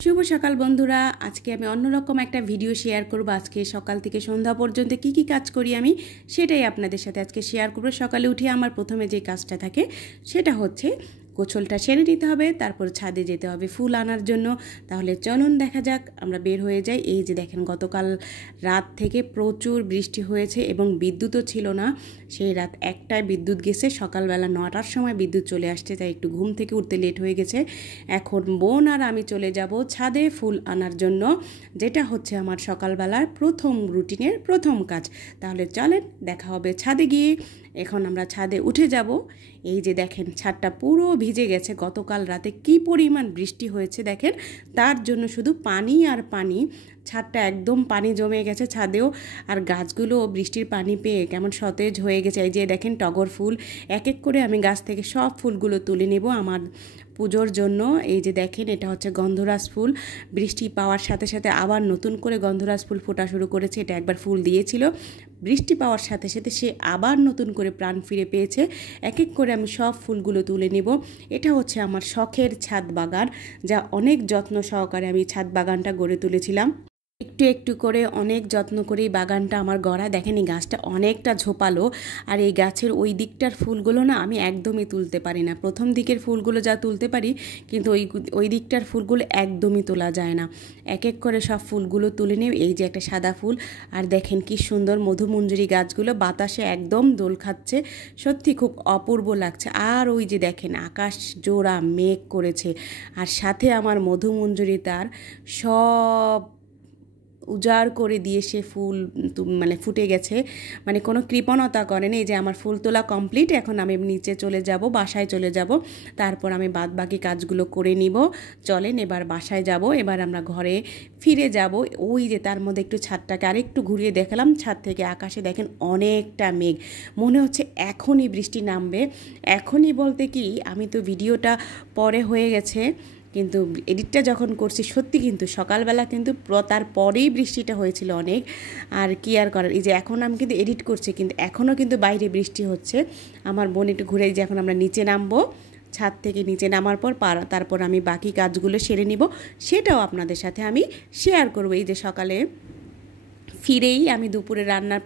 শুভ সকাল বন্ধুরা, আজকে আমি অন্যরকম একটা ভিডিও শেয়ার করব। আজকে সকাল থেকে সন্ধ্যা পর্যন্ত কি কি কাজ করি আমি সেটাই আপনাদের সাথে আজকে শেয়ার করব। সকালে উঠে আমার প্রথমে যে কাজটা থাকে সেটা হচ্ছে গোছলটা সেরে নিতে হবে, তারপর ছাদে যেতে হবে ফুল আনার জন্য। তাহলে চলুন দেখা যাক, আমরা বের হয়ে যাই। এই যে দেখেন, গতকাল রাত থেকে প্রচুর বৃষ্টি হয়েছে এবং বিদ্যুৎও ছিল না। সেই রাত 1টায় বিদ্যুৎ গেছে, সকালবেলা 9টার সময় বিদ্যুৎ চলে আসছে, তাই একটু ঘুম থেকে উঠতে লেট হয়ে গেছে। এখন বোন আর আমি চলে যাব ছাদে ফুল আনার জন্য, যেটা হচ্ছে আমার সকালবেলার প্রথম রুটিনের প্রথম কাজ। তাহলে চলেন, দেখা হবে ছাদে গিয়ে। এখন আমরা ছাদে উঠে যাব। এই যে দেখেন, ছাদটা পুরো ভিজে গেছে। গতকাল রাতে কি পরিমাণ বৃষ্টি হয়েছে দেখেন, তার জন্য শুধু পানি আর পানি। ছাদটা একদম পানি জমে গেছে ছাদেও, আর গাছগুলো বৃষ্টির পানি পেয়ে কেমন সতেজ হয়ে গেছে। এই যে দেখেন, টগর ফুল এক এক করে আমি গাছ থেকে সব ফুলগুলো তুলে নেব আমার পুজোর জন্য। এই যে দেখেন, এটা হচ্ছে গন্ধরাজ ফুল। বৃষ্টি পাওয়ার সাথে সাথে আবার নতুন করে গন্ধরাজ ফুল ফোটা শুরু করেছে। এটা একবার ফুল দিয়েছিল, বৃষ্টি পাওয়ার সাথে সাথে সে আবার নতুন করে প্রাণ ফিরে পেয়েছে। এক এক করে আমি সব ফুলগুলো তুলে নেব। এটা হচ্ছে আমার শখের ছাদ বাগান, যা অনেক যত্ন সহকারে আমি ছাদ বাগানটা গড়ে তুলেছিলাম। একটু একটু করে অনেক যত্ন করে এই বাগানটা আমার গড়া। দেখেন, এই গাছটা অনেকটা ঝোপালো, আর এই গাছের ওই দিকটার ফুলগুলো না আমি একদমই তুলতে পারি না। প্রথম দিকের ফুলগুলো যা তুলতে পারি, কিন্তু ওই দিকটার ফুলগুলো একদমই তোলা যায় না। এক এক করে সব ফুলগুলো তুলে নিই। এই যে একটা সাদা ফুল, আর দেখেন কি সুন্দর মধুমঞ্জুরি গাছগুলো বাতাসে একদম দোল খাচ্ছে, সত্যি খুব অপূর্ব লাগছে। আর ওই যে দেখেন, আকাশ জোড়া মেঘ করেছে, আর সাথে আমার মধুমঞ্জুরি তার সব উজাড় করে দিয়ে সে ফুল মানে ফুটে গেছে, মানে কোনো কৃপণতা করেনি। এই যে আমার ফুল তোলা কমপ্লিট। এখন আমি নিচে চলে যাব, বাসায় চলে যাব, তারপর আমি বাদ বাকি কাজগুলো করে নিব। চলেন এবার বাসায় যাব, এবার আমরা ঘরে ফিরে যাব। ওই যে তার মধ্যে একটু ছাদটাকে আরেকটু ঘুরিয়ে দেখালাম। ছাদ থেকে আকাশে দেখেন অনেকটা মেঘ, মনে হচ্ছে এখনই বৃষ্টি নামবে। এখনই বলতে কি, আমি তো ভিডিওটা পরে হয়ে গেছে, কিন্তু এডিটটা যখন করছি সত্যি কিন্তু সকালবেলা কিন্তু তারপরেই বৃষ্টিটা হয়েছিল অনেক। আর কি আর করার, এই যে এখন আমি কিন্তু এডিট করছি, কিন্তু এখনও কিন্তু বাইরে বৃষ্টি হচ্ছে। আমার বোন একটু ঘুরে, যে এখন আমরা নিচে নামবো। ছাদ থেকে নিচে নামার পর তারপর আমি বাকি কাজগুলো সেরে নিব, সেটাও আপনাদের সাথে আমি শেয়ার করবো। এই যে সকালে ফিরেই আমি দুপুরে রান্নার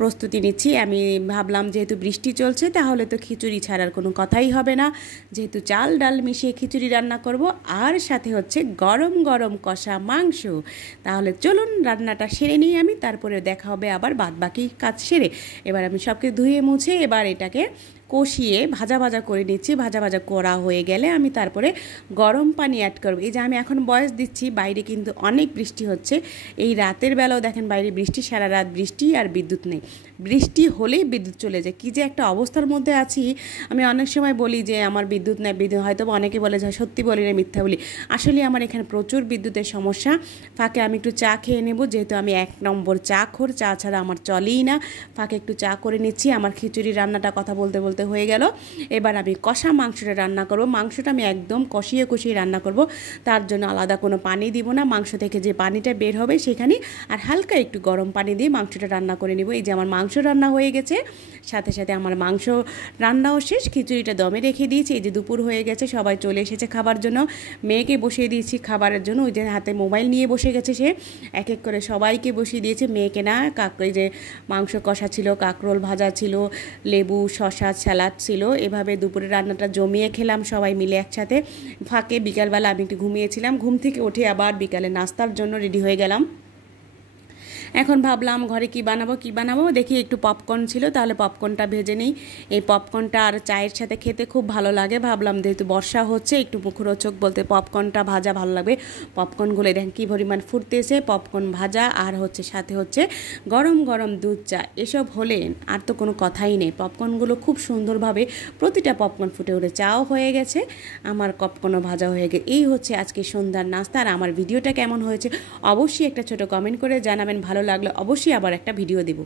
প্রস্তুতি নিচ্ছি। আমি ভাবলাম যেহেতু বৃষ্টি চলছে, তাহলে তো খিচুড়ি ছাড়ার কোনো কথাই হবে না। যেহেতু চাল ডাল মিশিয়ে খিচুড়ি রান্না করব, আর সাথে হচ্ছে গরম গরম কষা মাংস। তাহলে চলুন রান্নাটা সেরে নিই আমি, তারপরে দেখা হবে আবার বাদ বাকি কাজ সেরে। এবার আমি সবকে ধুয়ে মুছে এবার এটাকে কষিয়ে ভাজা ভাজা করে নিচ্ছি। ভাজা ভাজা করা হয়ে গেলে আমি তারপরে গরম পানি অ্যাড করব। এই যে আমি এখন বয়স দিচ্ছি, বাইরে কিন্তু অনেক বৃষ্টি হচ্ছে। এই রাতের বেলাও দেখেন বাইরে বৃষ্টি, সারা রাত বৃষ্টি, আর বিদ্যুৎ নেই। বৃষ্টি হলেই বিদ্যুৎ চলে যায়, কী যে একটা অবস্থার মধ্যে আছি। আমি অনেক সময় বলি যে আমার বিদ্যুৎ নেই, বিদ্যুৎ, হয়তো অনেকে বলে যে সত্যি বলি না মিথ্যা বলি। আসলে আমার এখানে প্রচুর বিদ্যুতের সমস্যা। ফাঁকে আমি একটু চা খেয়ে নেব, যেহেতু আমি 1 নম্বর চা খোর, চা ছাড়া আমার চলেই না। ফাঁকে একটু চা করে নিচ্ছি। আমার খিচুড়ি রান্নাটা কথা বলতে বলতে হয়ে গেল। এবার আমি কষা মাংসটা রান্না করব। মাংসটা আমি একদম কষিয়ে কষিয়ে রান্না করব, তার জন্য আলাদা কোনো পানি দিব না। মাংস থেকে যে পানিটা বের হবে সেখানে আর হালকা একটু গরম পানি দিয়ে মাংসটা রান্না করে নেব। এই যে আমার মাংস রান্না হয়ে গেছে, সাথে সাথে আমার মাংস রান্নাও শেষ, খিচুড়িটা দমে রেখে দিয়েছি। এই যে দুপুর হয়ে গেছে, সবাই চলে এসেছে খাবার জন্য। মেয়েকে বসিয়ে দিয়েছি খাবারের জন্য, ওই যে হাতে মোবাইল নিয়ে বসে গেছে সে। এক এক করে সবাইকে বসিয়ে দিয়েছে, মেয়েকে না। এই যে মাংস কষা ছিল, কাঁকরোল ভাজা ছিল, লেবু শসা স্যালাড ছিল। এভাবে দুপুরে রান্নাটা জমিয়ে খেলাম সবাই মিলে একসাথে। ফাঁকে বিকালবেলা আমি একটু ঘুমিয়েছিলাম, ঘুম থেকে উঠে আবার বিকালে নাস্তার জন্য রেডি হয়ে গেলাম। এখন ভাবলাম ঘরে কি বানাবো, দেখি একটু পপকর্ন ছিল, তাহলে পপকর্নটা ভেজে নিই। এই পপকর্নটা আর চায়ের সাথে খেতে খুব ভালো লাগে। ভাবলাম যেহেতু বর্ষা হচ্ছে, একটু মুখরোচক বলতে পপকর্নটা ভাজা ভালো লাগবে। পপকর্নগুলো দেখেন কী পরিমাণ ফুটতেছে, পপকর্ন ভাজা, আর হচ্ছে সাথে হচ্ছে গরম গরম দুধ চা। এসব হলে আর তো কোনো কথাই নেই। পপকর্নগুলো খুব সুন্দরভাবে প্রতিটা পপকর্ন ফুটে উঠে চাও হয়ে গেছে, আমার পপকর্নও ভাজা হয়ে গেছে। এই হচ্ছে আজকে সন্ধ্যার নাস্তা। আর আমার ভিডিওটা কেমন হয়েছে অবশ্যই একটা ছোট কমেন্ট করে জানাবেন। ভালো লাগলে অবশ্যই আবার একটা ভিডিও দেব।